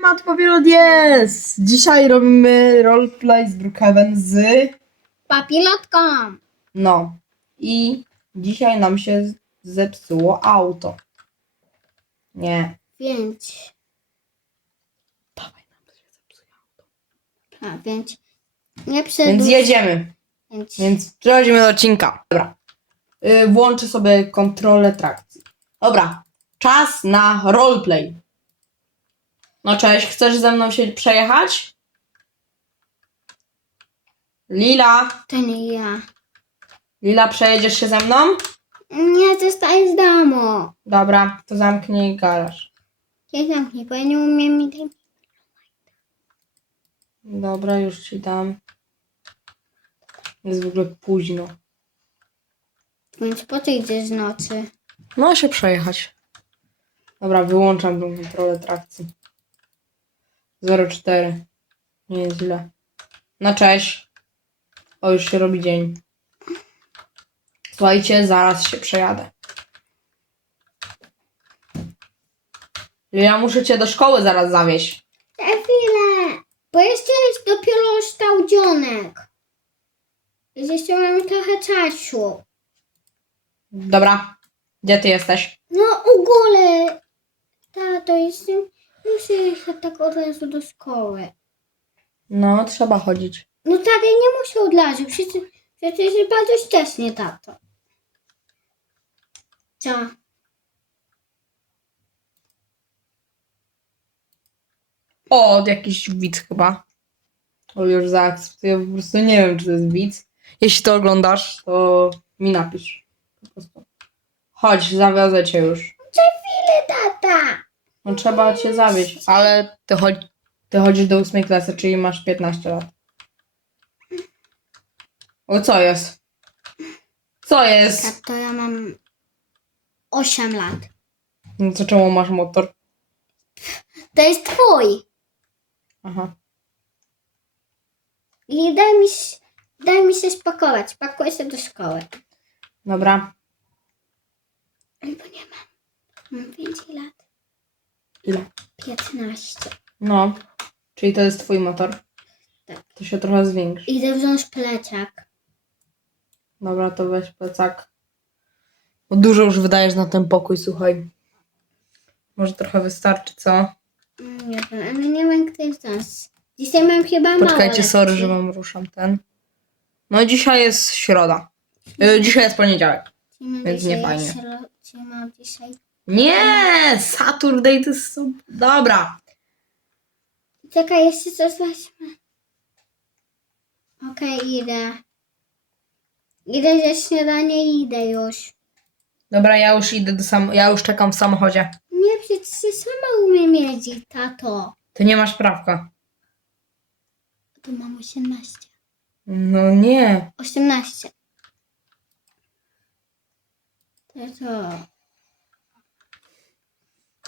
Matko Wielodies! Dzisiaj robimy roleplay z Brookhaven z... Papilotką. No. I dzisiaj nam się zepsuło auto. Nie. Więc. Dawaj nam się zepsuje auto. A, więc. Nie przedłuż. Więc jedziemy. Więc. Więc przechodzimy do odcinka. Dobra. Y, włączę sobie kontrolę trakcji. Dobra. Czas na roleplay. No cześć, chcesz ze mną się przejechać? Lila, To nie ja. Lila, przejedziesz się ze mną? Nie, zostaję z domu. Dobra, to zamknij garaż. Nie zamknij, bo ja nie umiem mi tej. Dobra, już ci dam. Jest w ogóle późno. Więc po co idziesz z nocy? No się przejechać. Dobra, wyłączam tą kontrolę trakcji. 04. Nie jest źle. No cześć. O, już się robi dzień. Słuchajcie, zaraz się przejadę. Ja muszę cię do szkoły zaraz zawieźć. Za chwilę. Bo jeszcze jest dopiero stał dzionek. Więc Jeszcze mamy trochę czasu. Dobra. Gdzie ty jesteś? No u góry. Tato, jestem. Muszę jechać tak od razu do szkoły. No, trzeba chodzić. No tak, ja nie muszę od razu. Przecież, przecież jest bardzo wcześnie, tato. Co? O, jakiś widz chyba. To już zaakceptuję, po prostu nie wiem, czy to jest widz. Jeśli to oglądasz, to mi napisz. Po prostu. Chodź, zawiozę cię już. Ile tata? No trzeba cię zawieźć, ale ty, chodź, ty chodzisz do ósmej klasy, czyli masz 15 lat. O, co jest? Co jest? Tato, ja mam 8 lat. No to czemu masz motor? To jest twój. Aha. I daj mi, się- daj mi się spakować. Pakuję się do szkoły. Dobra. Albo nie mam. Mam więcej lat. Ile? 15. No. Czyli to jest twój motor. Tak. To się trochę zwiększy. Idę wziąć pleciak. Dobra, to weź plecak. Bo dużo już wydajesz na ten pokój, słuchaj. Może trochę wystarczy, co? Nie wiem, ale nie wiem, kto jest nas. Dzisiaj mam chyba mało Poczekajcie, sorry, lekcji. że wam ruszam ten. No dzisiaj jest środa. Y, dzisiaj jest poniedziałek. Więc nie fajnie. mam dzisiaj... Nie! Saturday to jest... sub- Dobra. Czekaj, jeszcze coś weźmy. Okej, idę. Idę ze śniadanie i idę już. Dobra, ja już idę do sam... Ja już czekam w samochodzie. Nie, przecież ja sama umiem jeździć, tato. Ty nie masz prawka. To mam 18. No nie. 18.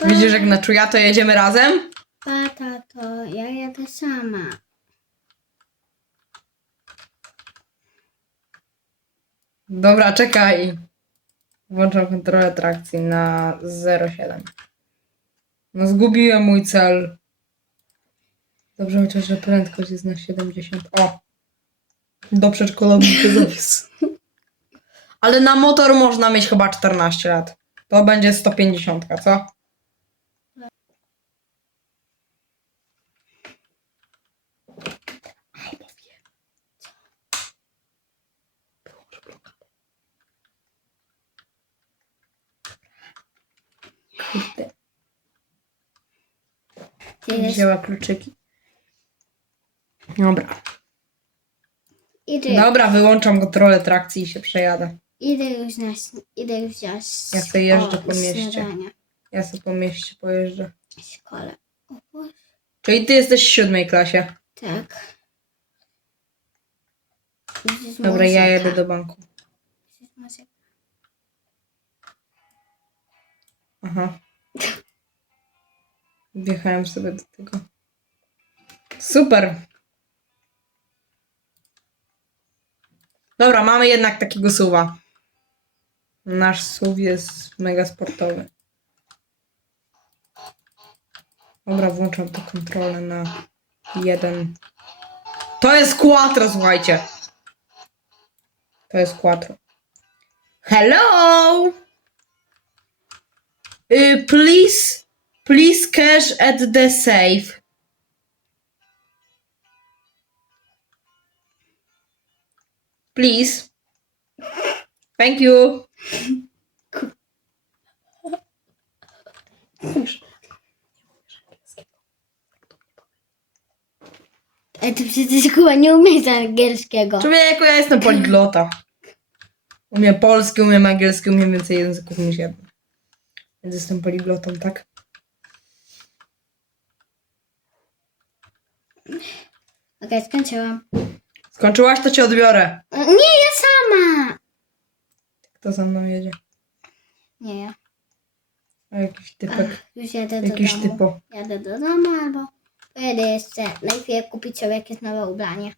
Widzisz, jak na czuja, to jedziemy razem? Pa, tato, ja jadę sama. Dobra, czekaj. Włączam kontrolę trakcji na 0,7. No zgubiłem mój cel. Dobrze chociaż, że prędkość jest na 70. O! Do przedszkola zawiózł. Ale na motor można mieć chyba 14 lat. To będzie 150, co? Kurde. Idę, Wzięła kluczyki. Dobra. idę, Dobra, wyłączam kontrolę trakcji i się przejadę. Idę już na, idę już wziąć Ja sobie jeżdżę po mieście. śniadanie Ja sobie po mieście pojeżdżę. w szkole. O Boże. Czyli ty jesteś w siódmej klasie. Tak. Jezus, Dobra, ja muzyka. jedę do banku. Muzyka. Aha. Wjechałem sobie do tego. Super. Dobra, mamy jednak takiego suwa. Nasz SUV jest mega sportowy. Dobra, włączam tę kontrolę na jeden. To jest quattro, słuchajcie. To jest quattro. Hello! Y, please, please cash at the safe. Please. Thank you. Ale ty przecież chyba nie umiesz angielskiego. Człowieku, ja jestem poliglota. Umiem polski, umiem angielski, umiem więcej języków niż jedno. Więc jestem poliglotą, tak? Okej, skończyłam. Skończyłaś, to cię odbiorę. Nie, ja! Kto za mną jedzie? Nie, ja. A jakiś typek. Ach, już jadę do Jakiś domu. typo. Jadę do domu albo pojedę jeszcze najpierw kupić sobie jakieś nowe ubranie.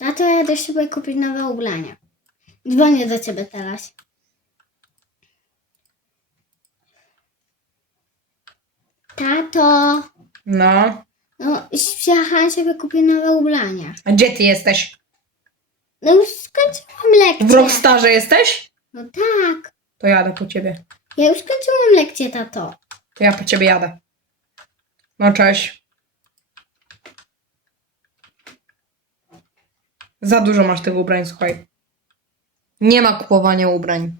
A to jadę sobie kupić nowe ubranie. Dzwonię do ciebie teraz. Tato, No. no przyjechałam sobie kupić nowe ubranie. A gdzie ty jesteś? No już skończyłam lekcję. W Rockstarze jesteś? No tak. To jadę po ciebie. Ja już skończyłam lekcję, tato. To ja po ciebie jadę. No cześć. Za dużo masz tego ubrań, słuchaj. Nie ma kupowania ubrań.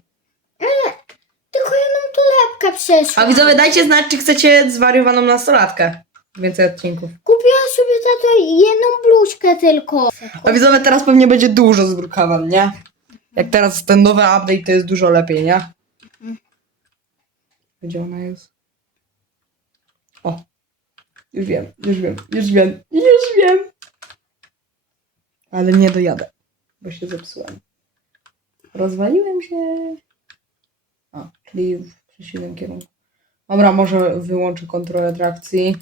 Tylko jedną torebkę przeszłam. A widzowie, dajcie znać, czy chcecie zwariowaną nastolatkę. Więcej odcinków. Kupiłam sobie tato jedną bluzkę tylko. A widzowie, teraz pewnie będzie dużo zbrukawan, nie? Jak teraz ten nowy update, to jest dużo lepiej, nie? Gdzie ona jest? O. Już wiem, już wiem, już wiem, już wiem. Ale nie dojadę, bo się zepsułem. Rozwaliłem się. A, czyli w przeciwnym kierunku. Dobra, może wyłączę kontrolę trakcji.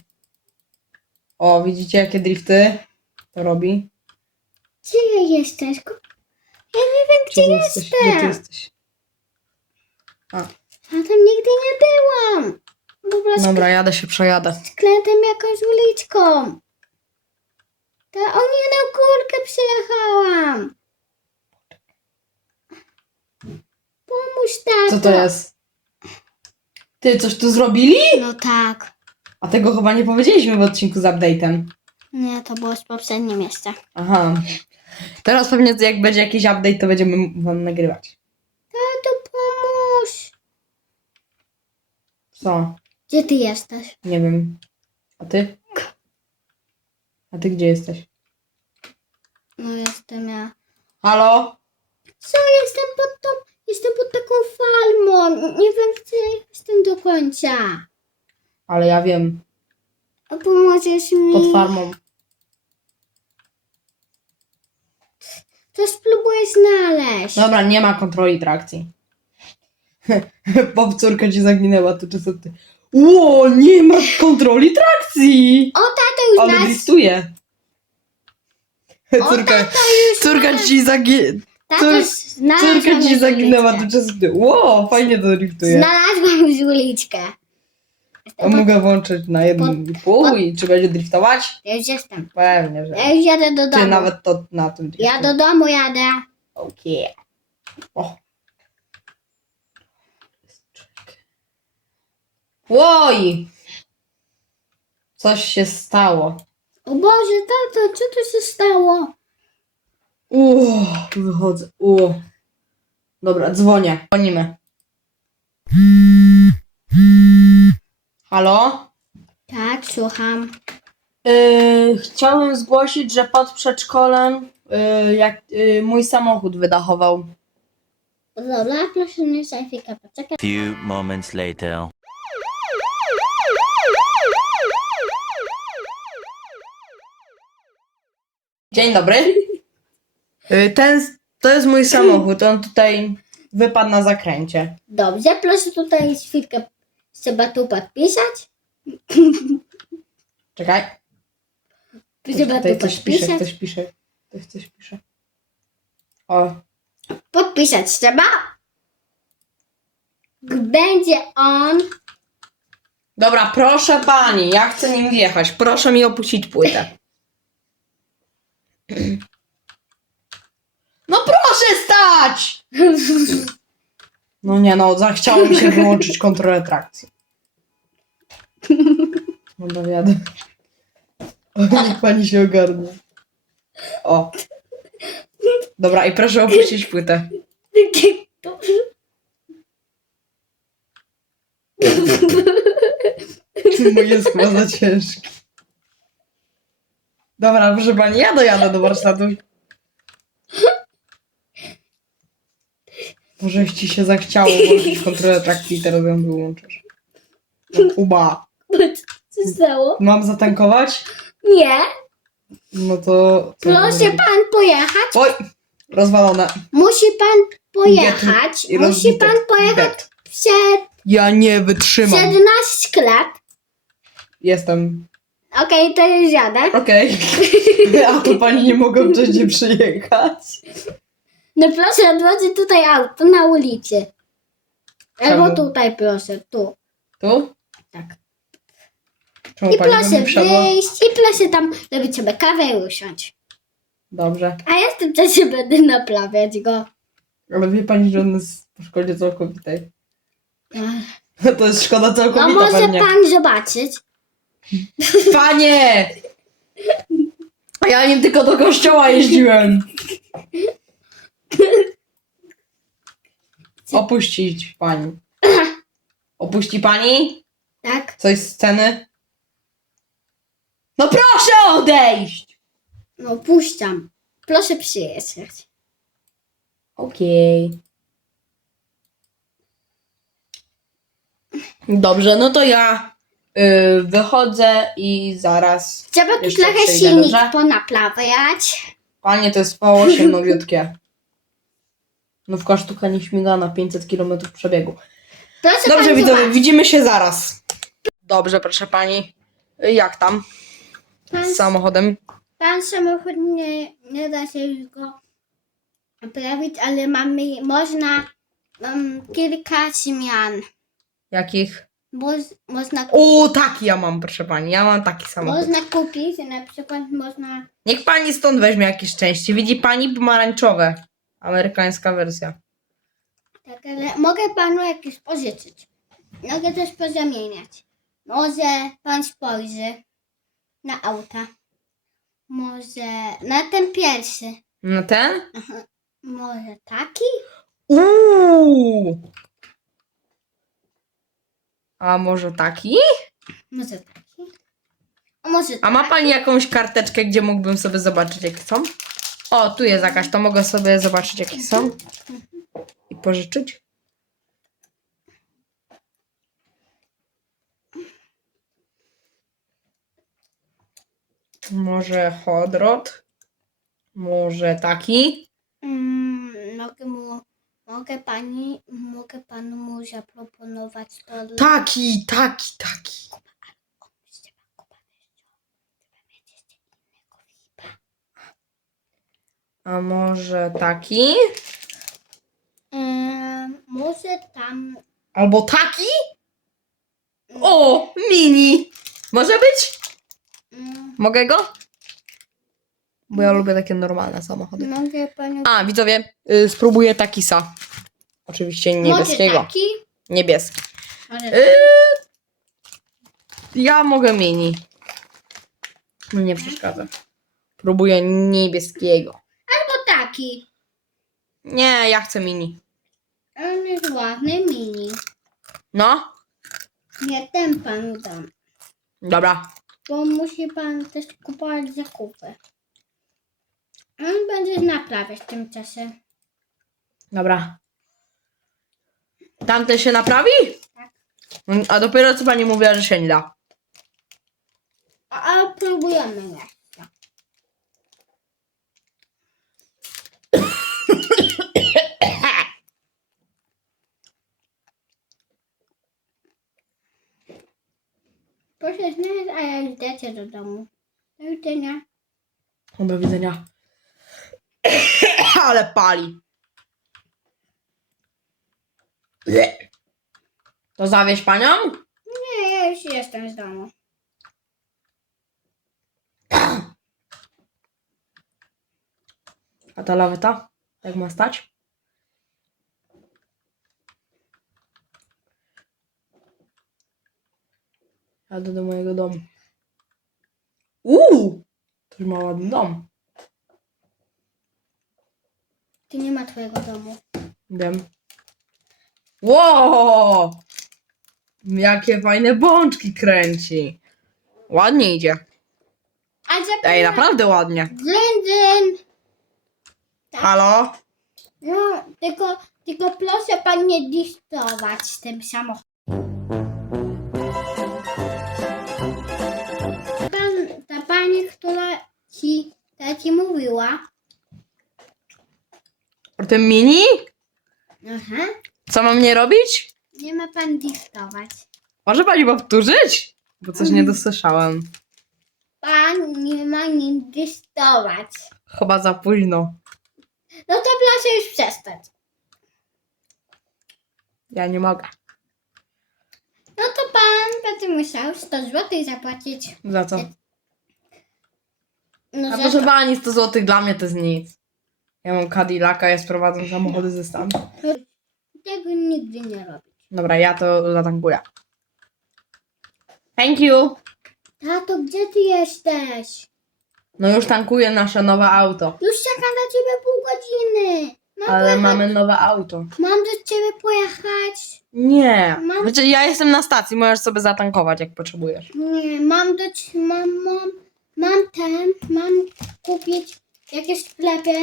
O, widzicie jakie drifty to robi? Gdzie ja jesteś? Ja nie wiem, gdzie, Gdzie ty jestem. jesteś? Jesteś? A, Ja tam nigdy nie byłam. W ogóle z dobra, jadę się przejadę. klientem jakąś uliczką. To o nie, na górkę przyjechałam. Pomóż tato. Co to jest? Ty, coś tu zrobili? No tak. A tego chyba nie powiedzieliśmy w odcinku z update'em. Nie, to było z poprzednim jeszcze. Aha. Teraz pewnie jak będzie jakiś update, to będziemy wam nagrywać. Tato, pomóż. Co? Gdzie ty jesteś? Nie wiem. A ty? A ty gdzie jesteś? No jestem ja. Halo? Co, jestem pod tą, jestem pod taką falmą. Nie wiem, gdzie jestem do końca. Ale ja wiem. A pomożesz mi? Pod farmą. To spróbuję znaleźć. Dobra, nie ma kontroli trakcji. Pop córka ci zaginęła, to czy co ty? Ło, nie ma kontroli trakcji! O, tato już Ale nas... driftuje. O, Córka, tato już córka ci zagi... Tato cór- już znalazłam Córka ci zaginęła, to czas ty. Ło, fajnie to driftuje. Znalazłam już uliczkę. Mogę włączyć na jednym i pół i czy będzie driftować? Ja już jestem. Pewnie, że. Ja już jadę do Ty domu. nawet to na tym driftuje. Ja do domu jadę. Okay. O. Oj! Coś się stało. O Boże, tato, co tu się stało? Uuu, wychodzę. Uuu. Dobra, dzwonię. Dzwonimy. Halo? Tak, słucham. Yy, chciałem zgłosić, że pod przedszkolem yy, jak yy, mój samochód wydachował. Dobra, proszę mnie chwilkę poczekać. Few moments later. Dzień dobry. Yy, ten, to jest mój samochód. On tutaj wypadł na zakręcie. Dobrze, proszę tutaj chwilkę trzeba tu podpisać. Czekaj. Trzeba tutaj tu coś pisze, podpisać. ktoś pisze. Ktoś coś pisze. O, Podpisać trzeba. Będzie on. Dobra, proszę pani, ja chcę nim wjechać. Proszę mi opuścić płytę. No proszę stać! No nie no, zachciało mi się wyłączyć kontrolę trakcji. No dowiadę. O, niech pani się ogarnie. O. Dobra, i proszę opuścić płytę. Dobrze. Mój jest za ciężki. Dobra, proszę pani, ja dojadę do warsztatu. Może ci się zachciało włączyć kontrolę trakcji i teraz ją wyłączysz. No, Kuba, Co się stało? mam zatankować? Nie. No to... Proszę zrobić? pan pojechać. Oj, rozwalone. Musi pan pojechać. Musi pan pojechać Bet. przed, Ja nie przed wytrzymam. nasz sklep. Jestem. Okej, to już jadę. Okej. A to pani nie mogła wcześniej przyjechać. No proszę, odwrócić tutaj auto na ulicy. Albo Czemu? tutaj proszę, tu. Tu? Tak. Czemu I pani proszę wyjść i proszę tam zrobić sobie kawę i usiąść. Dobrze. A ja w tym czasie będę naprawiać go. Ale wie pani, że on jest po szkodzie całkowitej. Ach. To jest szkoda A całkowita może pewnie. pan zobaczyć? Panie! A ja nim tylko do kościoła jeździłem. Opuścić pani. Opuści pani? Tak? Coś z sceny? No proszę odejść! No puszczam. Proszę przyjechać. Okej. Dobrze, no to ja y, wychodzę i zaraz. Trzeba tu Jeszcze trochę przyjdę, silnik dobrze? ponaplawiać. Panie, to jest V8 nowiutkie. Nówka sztuka nie śmiga na 500 km przebiegu. Proszę Dobrze, pan widzowie, zobaczyć. widzimy się zaraz. Dobrze, proszę pani. Jak tam Pan, z samochodem? pan samochód nie, nie da się już go naprawić, ale mamy, można um, kilka zmian. Jakich? Mo, można, O, taki ja mam, proszę pani. Ja mam taki samochód. można kupić, na przykład można Niech pani stąd weźmie jakieś szczęście. Widzi pani pomarańczowe. Amerykańska wersja. Tak, ale mogę panu jakieś pożyczyć. Mogę też pozamieniać. Może pan spojrzy na auta. Może na ten pierwszy. No ten? Może taki? Uuu. A może taki? Może taki? A może A ma taki? pani jakąś karteczkę, gdzie mógłbym sobie zobaczyć, jakie są? O, tu jest jakaś, to mogę sobie zobaczyć, jakie są. I pożyczyć? Może Hodrot? Może taki? Mm, mogę mu, mogę pani, mogę panu mu zaproponować to. Taki, taki, taki. A może taki? Może tam. Albo taki? O, mini! Może być? Mm, Mogę go? Bo ja lubię takie normalne samochody. mogę panią. A, widzowie, y, spróbuję takisa. Oczywiście niebieskiego. Może taki? Niebieski. Może Y, ja mogę mini. Mi nie przeszkadza. Próbuję niebieskiego. Taki. Nie, ja chcę mini. On jest ładny mini. No, Nie ten panu dam. dobra. Bo musi pan też kupować zakupy. On będzie naprawiać w tym czasie. Dobra. Tamten się naprawi? Tak. A dopiero co pani mówiła, że się nie da. A, a próbujemy jeszcze. Proszę znaleźć, a ja lecę do domu. Do widzenia. Do widzenia. ale pali. To zawieź panią? Nie, ja już jestem z domu. A ta laweta? Jak ma stać? Jadę do mojego domu. Uuu! To już ma ładny dom. Ty nie ma twojego domu. Wiem. Wow! Jakie fajne bączki kręci. Ładnie idzie. A Ej, naprawdę ładnie. Dyn, dyn. Halo? No, tylko, tylko proszę pan nie dyktować tym samochodem. Ci, ta ci mówiła. O tym mini? Aha. Co mam nie robić? Nie ma pan dyktować. Może pani powtórzyć? Bo coś nie dosłyszałem. Pan nie ma nim dyktować. Chyba za późno. No to proszę już przestać. Ja nie mogę. No to pan będzie musiał 100 zł zapłacić. Za co? No A to. pani, 100 zł dla mnie to jest nic. Ja mam Cadillaca, ja sprowadzam samochody ze Stanów. Tego nigdy nie robić. Dobra, ja to zatankuję. Thank you. Tato, gdzie ty jesteś? No już tankuję nasze nowe auto. Już czekam na ciebie pół godziny. Mam, Ale pojechać, mamy nowe auto. mam do ciebie pojechać. Nie. Mam- Znaczy, ja jestem na stacji, możesz sobie zatankować jak potrzebujesz. Nie, mam do ciebie, mam, mam, mam ten, mam kupić jakieś sklepie.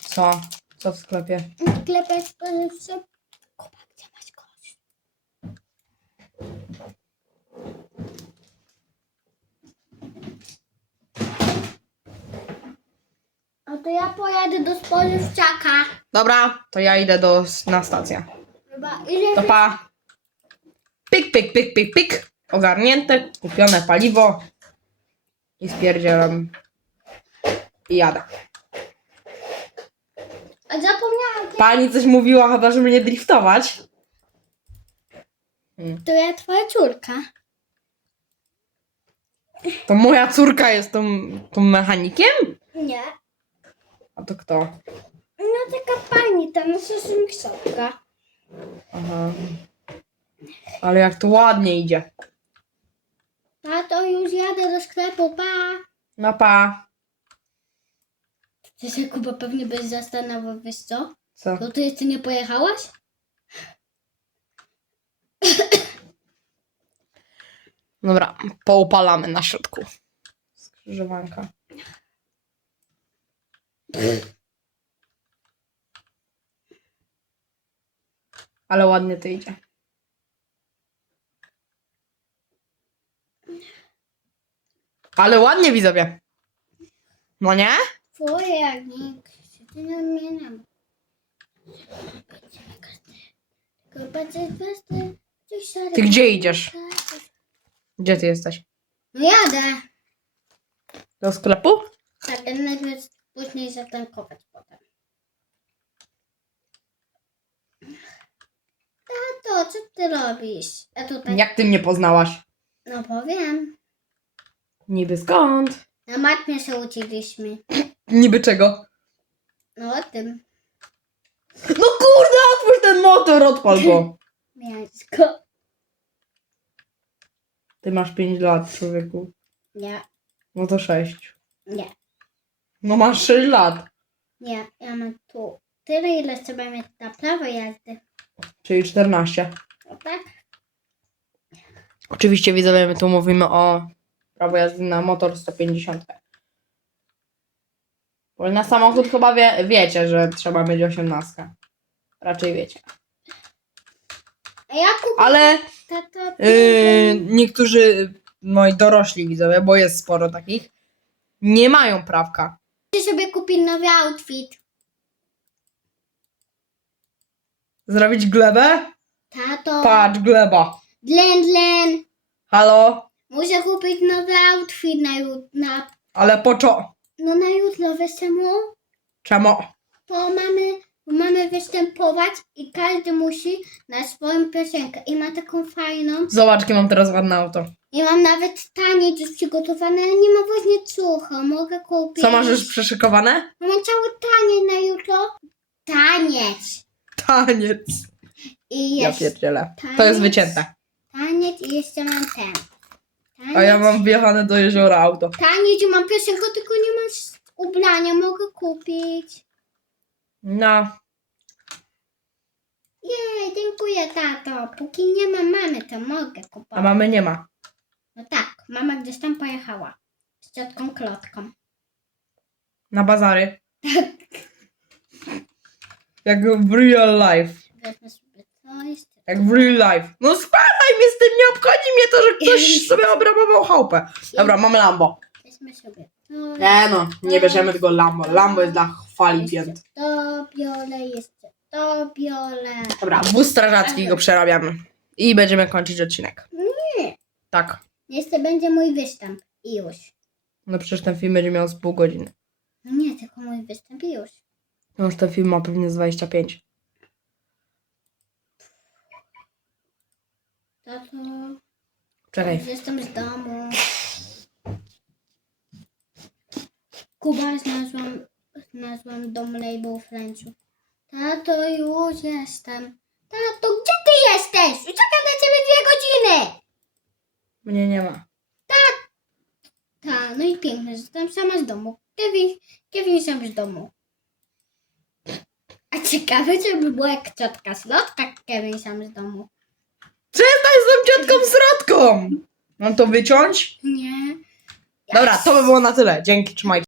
Co? Co w sklepie? W sklepie spożywczym. Kuba, gdzie masz kość? A to ja pojadę do spożywczaka. Dobra, to ja idę do, na stację. Chyba ile To pa. Pik, pik, pik, pik, pik. Ogarnięte, kupione paliwo. I spierdzielam. I jadę. A zapomniałam, Pani coś mówiła chyba, żeby nie driftować. to ja twoja córka. To moja córka jest tą, tą mechanikiem? Nie. A to kto? No taka pani, ta nasza smiksowka. Aha. Ale jak to ładnie idzie. A to już jadę do sklepu, pa. No pa. Ty się Kuba pewnie bez zastanowił, wiesz co? Co? To ty jeszcze nie pojechałaś? Dobra, poupalamy na środku. Skrzyżowanka. Ale ładnie to idzie. Ale ładnie widzowie. No nie? Twoje jak nie, ty nie zmieniam. Ty gdzie idziesz? Gdzie ty jesteś? No jadę. Do sklepu? Tak, ale najpierw później zatankować potem. Tato, co ty robisz? A tutaj, Jak ty mnie poznałaś? no powiem. Niby skąd? Na matmie się uczyliśmy. Niby czego? No o tym. No kurde, otwórz ten motor, odpal go. Mięsko. Ty masz 5 lat, człowieku. Nie, No to 6. nie, No masz 6 lat. nie. Ja mam tu tyle, ile trzeba mieć na prawo jazdy. Czyli 14. No tak? Oczywiście widzowie, my tu mówimy o prawo jazdy na motor 150. Bo na samochód chyba wie, wiecie, że trzeba mieć 18. Raczej wiecie. A ja kupię Ale tato. yy, niektórzy moi dorośli widzowie, bo jest sporo takich, nie mają prawka. Chcę sobie kupić nowy outfit. Zrobić glebę? Tato. Patrz, gleba. Dlen, dlen. Halo? Muszę kupić nowy outfit na, ju- na Ale po co? no na jutro, wiesz czemu? Czemu? To mamy, mamy występować i każdy musi na swoją piosenkę. I ma taką fajną. Zobacz, jakie mam teraz ładne auto. I mam nawet taniec już przygotowany, ale nie ma właśnie cucha. Mogę kupić. Co masz już przyszykowane? Mam cały taniec na jutro. Taniec. Taniec. I Ja jest pierdzielę. To Taniec. jest wycięte. taniec i jeszcze mam ten. A ja mam wjechane do jeziora auto. Taniec i mam piosenkę, tylko nie mam ubrania. Mogę kupić. No. Jej, dziękuję tato. Póki nie ma mamy, to mogę kupować. A mamy nie ma. No tak, mama gdzieś tam pojechała. Z ciotką Klotką. Na bazary. Jak w real life. Weźmy sobie coś. Jak w real life. No spadaj mnie z tym, nie obchodzi mnie to, że ktoś sobie obrabował chałupę. Dobra, mam Lambo. Weźmy sobie to. Nie no, nie bierzemy tego Lambo. Lambo jest dla chwali pięt. Jeszcze to biorę, jeszcze to biorę. Dobra, wóz strażacki go przerabiamy. I będziemy kończyć odcinek. Nie. Tak. Jeszcze będzie mój występ. I już. No przecież ten film będzie miał z pół godziny. No nie, tylko mój występ i już. No już ten film ma pewnie z 25. Tato, Czekaj. jestem z domu. Kuba, znalazłam, znalazłam dom Label Friendsów. Tato, już jestem. Tato, gdzie ty jesteś? Czekam na ciebie dwie godziny. Mnie nie ma. Tak, no i pięknie, jestem sama z domu. Kevin, Kevin sam z domu. A ciekawe, czy by było jak ciotka Slotka, Kevin sam z domu. Przestań z tą ciotką srodką! Mam to wyciąć? Nie. Dobra, to by było na tyle. Dzięki, trzymajcie.